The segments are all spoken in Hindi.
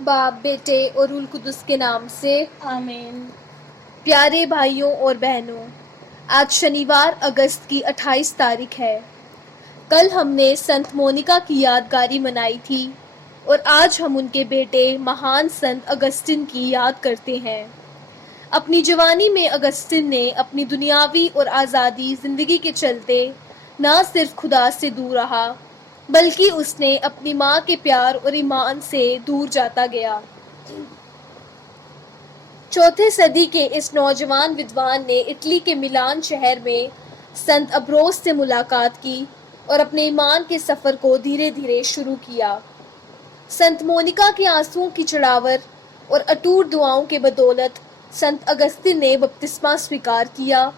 बाप, बेटे और रूल कुदुस के नाम से आमीन। प्यारे भाइयों और बहनों, आज शनिवार अगस्त की 28 तारीख है। कल हमने संत मोनिका की यादगारी मनाई थी और आज हम उनके बेटे महान संत अगस्तिन की याद करते हैं। अपनी जवानी में अगस्तिन ने अपनी दुनियावी और आज़ादी जिंदगी के चलते न सिर्फ खुदा से दूर रहा, बल्कि उसने अपनी माँ के प्यार और ईमान से दूर जाता गया। चौथे सदी के इस नौजवान विद्वान ने इटली के मिलान शहर में संत अब्रोस से मुलाकात की और अपने ईमान के सफर को धीरे धीरे शुरू किया। संत मोनिका के आंसुओं की चढ़ावर और अटूट दुआओं के बदौलत संत अगस्तिन ने बपतिस्मा स्वीकार किया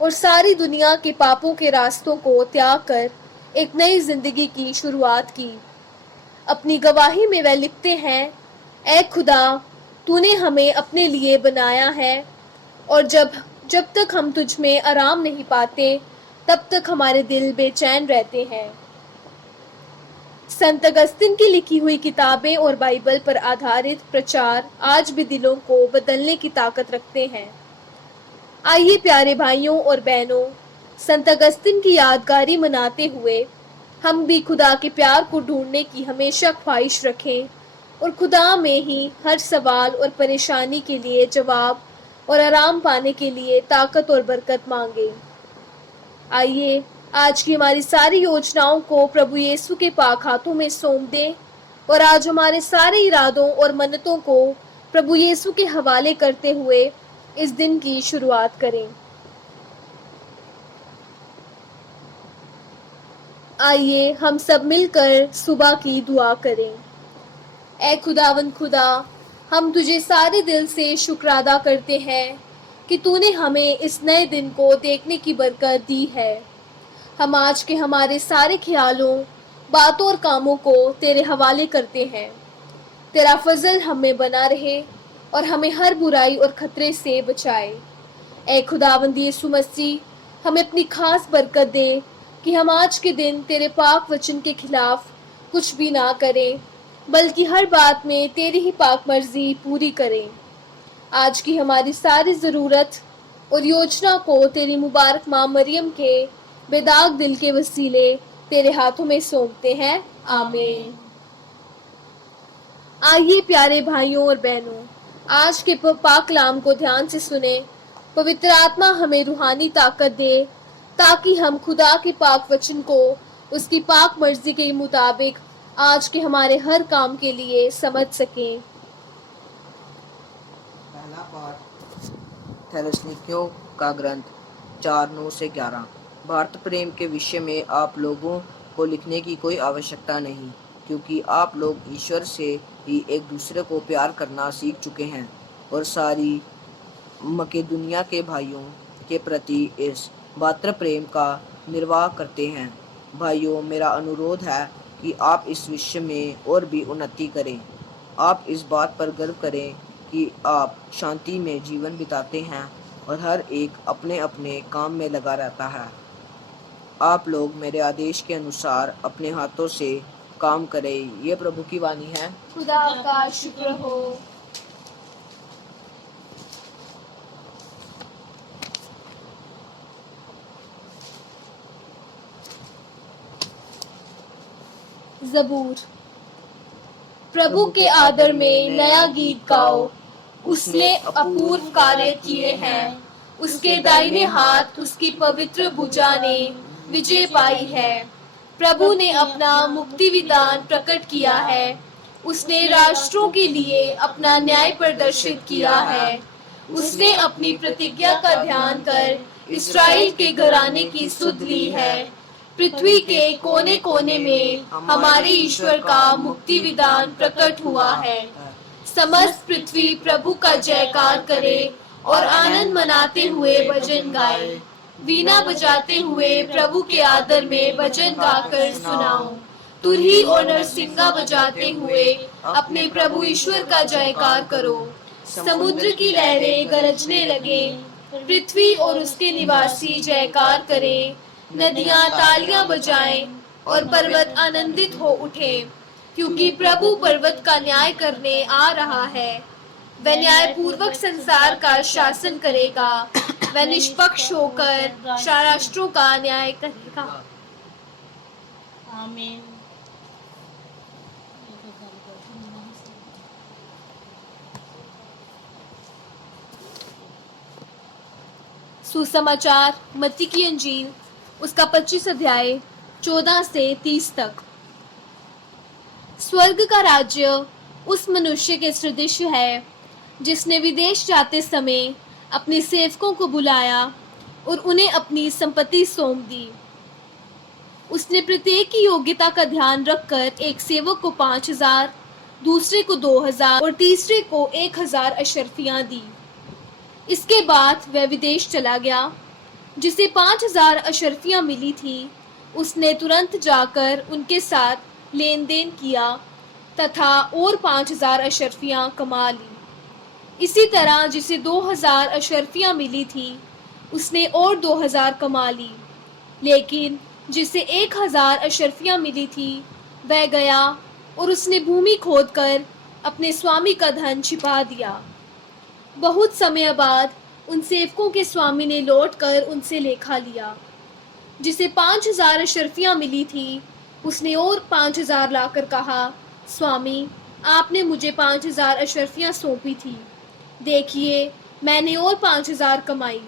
और सारी दुनिया के पापों के रास्तों को त्याग कर एक नई जिंदगी की शुरुआत की। अपनी गवाही में वह लिखते हैं, ऐ खुदा, तूने हमें अपने लिए बनाया है और जब तक हम तुझ में आराम नहीं पाते, तब तक हमारे दिल बेचैन रहते हैं। संत अगस्तिन की लिखी हुई किताबें और बाइबल पर आधारित प्रचार आज भी दिलों को बदलने की ताकत रखते हैं। आइए प्यारे भाइयों और बहनों, संत अगस्तिन की यादगारी मनाते हुए हम भी खुदा के प्यार को ढूंढने की हमेशा ख्वाहिश रखें और खुदा में ही हर सवाल और परेशानी के लिए जवाब और आराम पाने के लिए ताकत और बरकत मांगे। आइए आज की हमारी सारी योजनाओं को प्रभु यीशु के पाक हाथों में सौंप दें और आज हमारे सारे इरादों और मन्नतों को प्रभु यीशु के हवाले करते हुए इस दिन की शुरुआत करें। आइए हम सब मिलकर सुबह की दुआ करें। ऐ खुदावंद खुदा, हम तुझे सारे दिल से शुक्र अदा करते हैं कि तूने हमें इस नए दिन को देखने की बरकत दी है। हम आज के हमारे सारे ख्यालों, बातों और कामों को तेरे हवाले करते हैं। तेरा फजल हमें बना रहे और हमें हर बुराई और खतरे से बचाए। ऐ खुदावंद यीशु मसीह, हमें अपनी खास बरकत दे कि हम आज के दिन तेरे पाक वचन के खिलाफ कुछ भी ना करें, बल्कि हर बात में तेरी ही पाक मर्जी पूरी करें। आज की हमारी सारी ज़रूरत और योजना को तेरी मुबारक माँ मरियम के बेदाग दिल के वसीले तेरे हाथों में सौंपते हैं। आमीन। आइए प्यारे भाइयों और बहनों, आज के पाक कलाम को ध्यान से सुने। पवित्र आत्मा हमें रूहानी ताकत दे ताकि हम खुदा के पाक वचन को उसकी पाक मर्जी के मुताबिक आज के हमारे हर काम के लिए समझ सकें। पहला पाठ थेसलुनीकियों का ग्रंथ 4:9 से 11। भारत प्रेम के विषय में आप लोगों को लिखने की कोई आवश्यकता नहीं, क्योंकि आप लोग ईश्वर से ही एक दूसरे को प्यार करना सीख चुके हैं और सारी मकेदुनिया के भाइयों के प्रति इस भातृ प्रेम का निर्वाह करते हैं। भाइयों, मेरा अनुरोध है कि आप इस विषय में और भी उन्नति करें। आप इस बात पर गर्व करें कि आप शांति में जीवन बिताते हैं और हर एक अपने अपने काम में लगा रहता है। आप लोग मेरे आदेश के अनुसार अपने हाथों से काम करें। ये प्रभु की वाणी है। खुदा का शुक्र हो। ज़बूर। प्रभु के आदर में नया गीत गाओ, उसने अपूर्व कार्य किए हैं। उसके दाहिने हाथ उसकी पवित्र भुजा ने विजय पाई है। प्रभु ने अपना मुक्ति विधान प्रकट किया है। उसने राष्ट्रों के लिए अपना न्याय प्रदर्शित किया है। उसने अपनी प्रतिज्ञा का ध्यान कर इस्राएल के घराने की सुध ली है। पृथ्वी के कोने कोने में हमारे ईश्वर का मुक्ति विधान प्रकट हुआ है। समस्त पृथ्वी प्रभु का जयकार करे और आनंद मनाते हुए भजन गाए। वीणा बजाते हुए प्रभु के आदर में भजन गाकर सुनाओ। तुरही और नरसिंगा बजाते हुए अपने प्रभु ईश्वर का जयकार करो। समुद्र की लहरें गरजने लगे, पृथ्वी और उसके निवासी जयकार करें। नदियां तालियां बजाएं और पर्वत आनंदित हो उठे। क्योंकि प्रभु पर्वत का न्याय करने आ रहा है। वह न्यायपूर्वक संसार का शासन करेगा। वह निष्पक्ष होकर राष्ट्रों का न्याय करेगा। आमीन। सुसमाचार मत्ती की अंजील उसका 25 अध्याय 14 से 30 तक। स्वर्ग का राज्य उस मनुष्य के सदृश है जिसने विदेश जाते समय अपने सेवकों को बुलाया और उन्हें अपनी संपत्ति सौंप दी। उसने प्रत्येक की योग्यता का ध्यान रखकर एक सेवक को 5,000, दूसरे को 2,000 और तीसरे को 1,000 अशर्फियां दी। इसके बाद वह विदेश चला गया। जिसे 5,000 अशर्फियां मिली थी उसने तुरंत जाकर उनके साथ लेन देन किया तथा और 5,000 अशर्फियां कमा ली। इसी तरह जिसे 2,000 अशर्फियां मिली थी उसने और 2,000 कमा ली। लेकिन जिसे 1,000 अशर्फियां मिली थी वह गया और उसने भूमि खोदकर अपने स्वामी का धन छिपा दिया। बहुत समय बाद उन सेवकों के स्वामी ने लौटकर उनसे लेखा लिया। जिसे 5,000 अशर्फियां मिली थी उसने और 5,000 लाकर कहा, स्वामी, आपने मुझे 5,000 अशर्फियां सौंपी थी। देखिए, मैंने और 5,000 कमाई।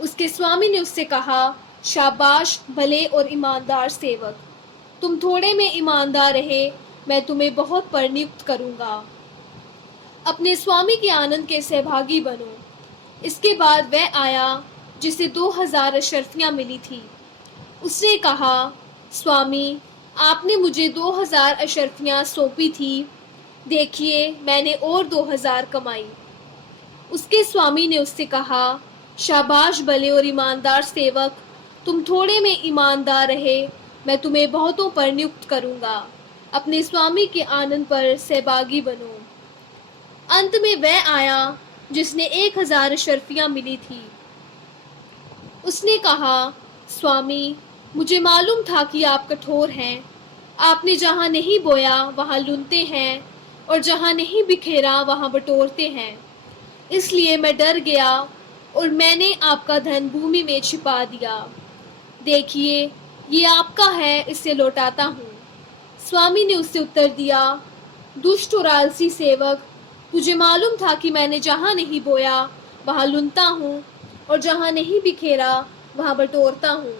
उसके स्वामी ने उससे कहा, शाबाश भले और ईमानदार सेवक, तुम थोड़े में ईमानदार रहे, मैं तुम्हें बहुत पर नियुक्त करूंगा। अपने स्वामी के आनंद के सहभागी बनो। इसके बाद वह आया जिसे 2,000 अशर्फियां मिली थी। उसने कहा, स्वामी, आपने मुझे 2,000 अशर्फियां सौंपी थी। देखिए, मैंने और 2,000 कमाई। उसके स्वामी ने उससे कहा, शाबाश भले और ईमानदार सेवक, तुम थोड़े में ईमानदार रहे, मैं तुम्हें बहुतों पर नियुक्त करूंगा। अपने स्वामी के आनंद पर सहभागी बनो। अंत में वह आया जिसने 1,000 अशर्फियां मिली थी। उसने कहा, स्वामी, मुझे मालूम था कि आप कठोर हैं। आपने जहां नहीं बोया वहां लुनते हैं और जहां नहीं बिखेरा वहां बटोरते हैं। इसलिए मैं डर गया और मैंने आपका धन भूमि में छिपा दिया। देखिए, ये आपका है, इसे लौटाता हूँ। स्वामी ने उससे उत्तर दिया, दुष्ट और आलसी सेवक, तुझे मालूम था कि मैंने जहां नहीं बोया वहां लुनता हूँ और जहां नहीं बिखेरा वहां बटोरता हूँ।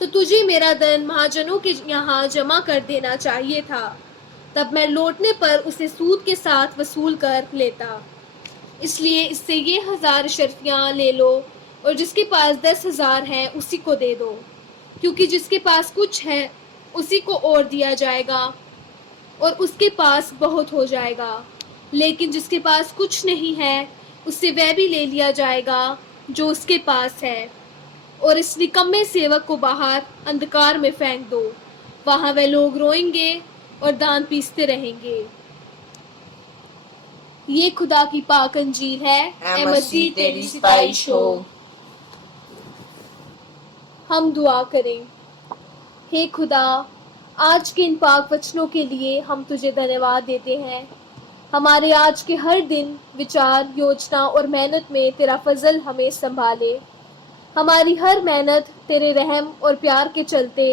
तो तुझे मेरा धन महाजनों के यहाँ जमा कर देना चाहिए था, तब मैं लौटने पर उसे सूद के साथ वसूल कर लेता। इसलिए इससे ये 1,000 अशर्फियां ले लो और जिसके पास 10,000 है उसी को दे दो, क्योंकि जिसके पास कुछ है उसी को और दिया जाएगा और उसके पास बहुत हो जाएगा। लेकिन जिसके पास कुछ नहीं है उससे वह भी ले लिया जाएगा जो उसके पास है। और इस निकम्मे सेवक को बाहर अंधकार में फेंक दो, वहां वह लोग रोएंगे और दांत पीसते रहेंगे। ये खुदा की पाक अंजील है। ऐ मसीह तेरी सिताइश हो। हम दुआ करें। हे खुदा, आज के इन पाक वचनों के लिए हम तुझे धन्यवाद देते हैं। हमारे आज के हर दिन, विचार, योजना और मेहनत में तेरा फजल हमें संभाले। हमारी हर मेहनत तेरे रहम और प्यार के चलते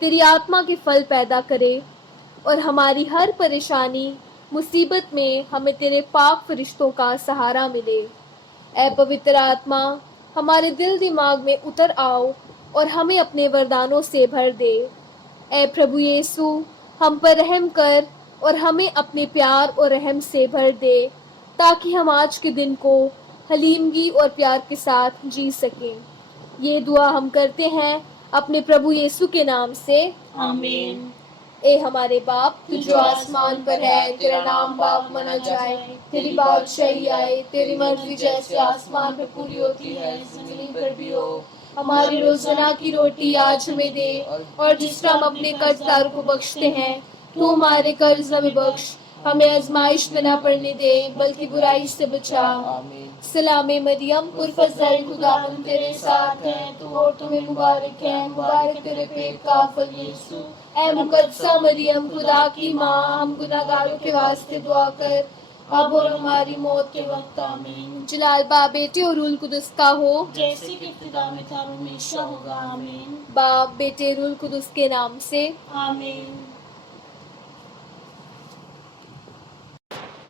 तेरी आत्मा के फल पैदा करे और हमारी हर परेशानी, मुसीबत में हमें तेरे पाक फरिश्तों का सहारा मिले। ऐ पवित्र आत्मा, हमारे दिल दिमाग में उतर आओ और हमें अपने वरदानों से भर दे। ऐ प्रभु यीशु, हम पर रहम कर और हमें अपने प्यार और रहम से भर दे, ताकि हम आज के दिन को हलीमगी और प्यार के साथ जी सकें। ये दुआ हम करते हैं अपने प्रभु यीशु के नाम से, आमीन। ए हमारे बाप, तू जो आसमान पर है, तेरा नाम पाक माना जाए, तेरी बादशाही आए, तेरी मर्जी जैसे आसमान पर पूरी होती है जमीन पर भी हो। हमारी रोजाना की रोटी आज हमें दे और जिस तरह हम अपने कर्जदारों को बख्शते हैं, तू हमारे कर्ज हमें बख्श हमें आजमाइश में न पड़ने दे, बल्कि बुराई से बचा। आमीन। सलामे मरियम, पुरफज़ल खुदावंद तेरे साथ है, तू औरतों में मुबारक है, मुबारक तेरे पेट का फल यीशु। ऐ मुकद्दसा मरियम, खुदा की माँ, हम गुनाहगारों के वास्ते दुआ कर, अब और हमारी मौत के वक्त। आमीन। जलाल बाप, बेटे और रूल कुदस का हो, जैसे कि इब्तिदा में था, हमेशा होगा। आमीन। बाप, बेटे, रूल कुदस के नाम से। आमीन।